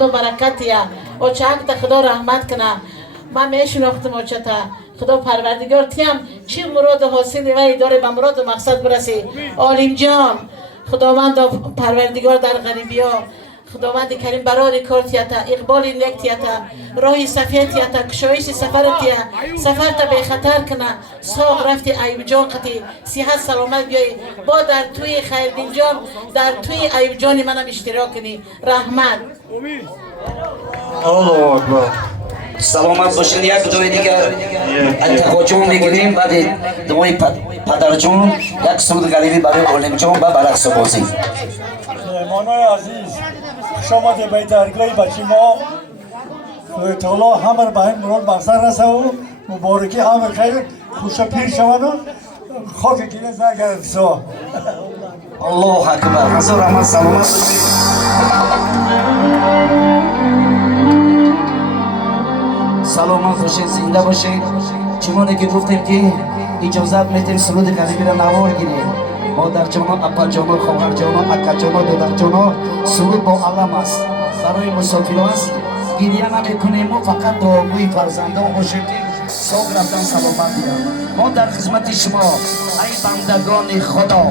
خدا برکتیه و چقدر خدا رحمت کنه. من میشناختم و چتا خدا پروردگار تیم چی مراد حاصلی وی داره به مراد و مقصد برسی. عالم جان خداوند پروردگار در غریبی ها خداوند کریم برای کار تیتا اقبال نیک تیتا راهی صفیه تیتا کشایش سفر تیا سفر تا به خطر کنه ساق رفتی ایوب جان قطی صحت سلامت بیایی با در توی خیردین جان در توی ایوب جان منم اشتراک کنی رحمت. الله اکبر. سلامت باشین. یک دوی دیگر انتقا جان میگیریم بعد دوی پدر جان یک سود غریبی برای عالم جان و برقص بازی. مهمانای عزیز خوش آمدید به درگاه بچه ما. خدای تعالی همه به این مراد مقصد رسه و مبارکی همه خیر خوش پیر شوند و خاک گیره زرگرد سا. الله اکبر. حضور رحمت سلامت باشین. سلامت باشین، زنده باشین. چنانه که گفتیم که اجازت میتیم سرود غریبی را نوار گیریم. مادر جانا، اپا جانا، خواهر جانا، اکا جانا، دادر جانا سرود با علم است برای مسافر است. گریه نمیکنیم و فقط دعاگوی فرزندان باشیم که ساق رفتن سلامت بیان. ما در خدمت شما ای بندگان خدا.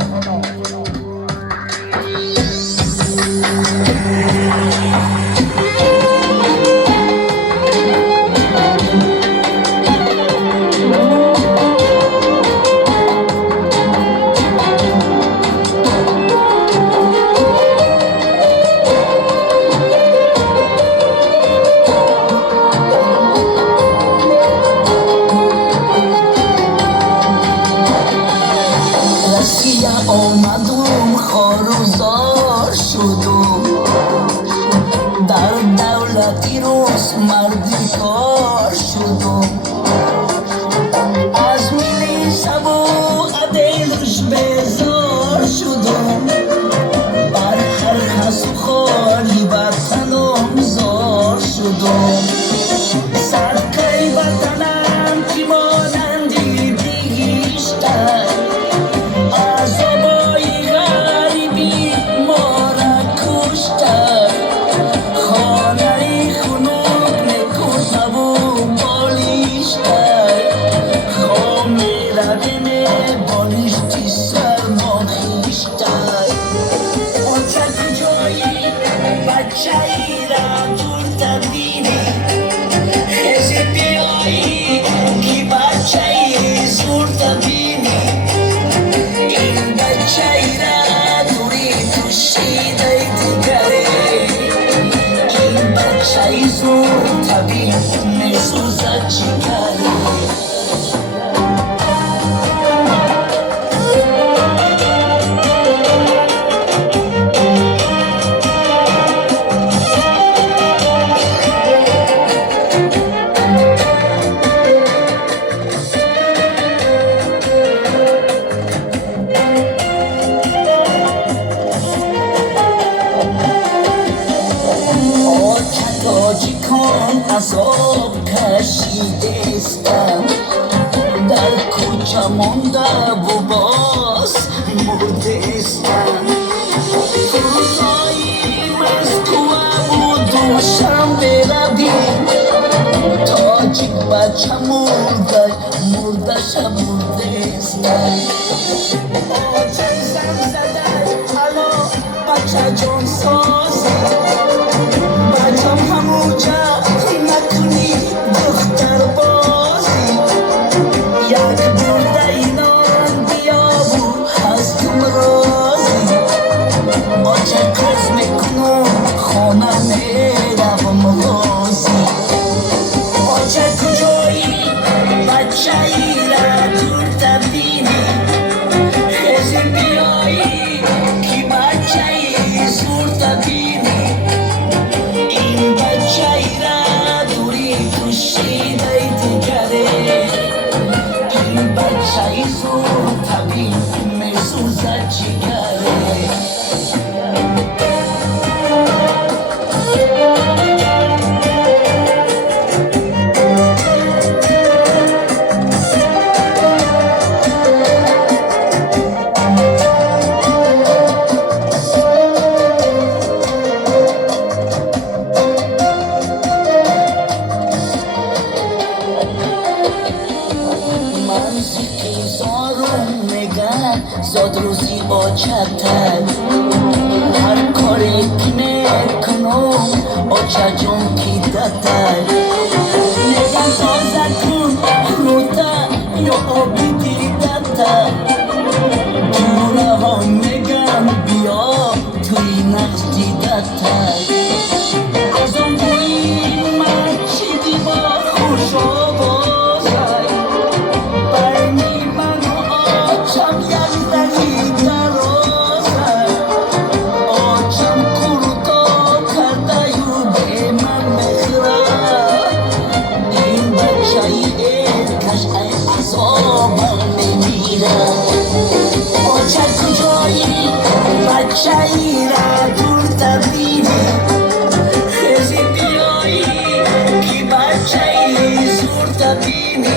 آمدم خاروزار شدم در دولتی روز مردی کار شدم از میلی سبو دلش بیزار شدم بر هر خس و خالی وطنم زار شدم صدقه وطنم که مانندی بیشتر عذاب کشیدستم در کوچه مانده و باز مردستم روزایی مسکوه و دوشنبه رویم تاجیک بچه مرده شب مردستم آجای زن زده حالا بچه جان سازه بچم هموجه نکنی دختر بازی یک برده اینان بیابو هستم رازی آچه قرض میکنم خانه میروم رازی آچه کجایی آچتر هر کاری که میکنم آچه جون کی دتر نگم تازه کن روتا یا آبی دیدتر جوره ها میگم بیا توی نقش دیدتر از اون بوی من چیدی با خوش آوازه بینی من و آچم یک دقیقه رازه آچم کردا کرده یو به من مخره این بچه ای کش ای عذابم نمیره آچه کجایی بچه ای را دور تبینی خیزی بیایی که بچه ای زور تبینی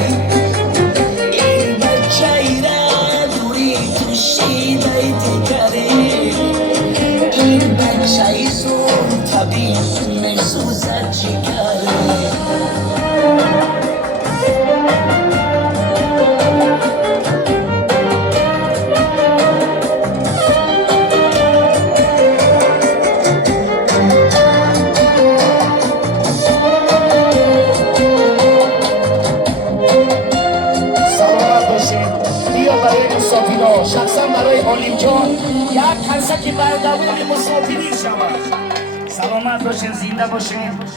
این بچه ای را دوری کشیده دیگری این بچه ای زور تبین میسوزد جگری سلامت باشین. بیا برای مسافرها شخصا برای حالیم جان یک کنسکی بردابون مسافری شود. سلامت باشین، زنده باشین.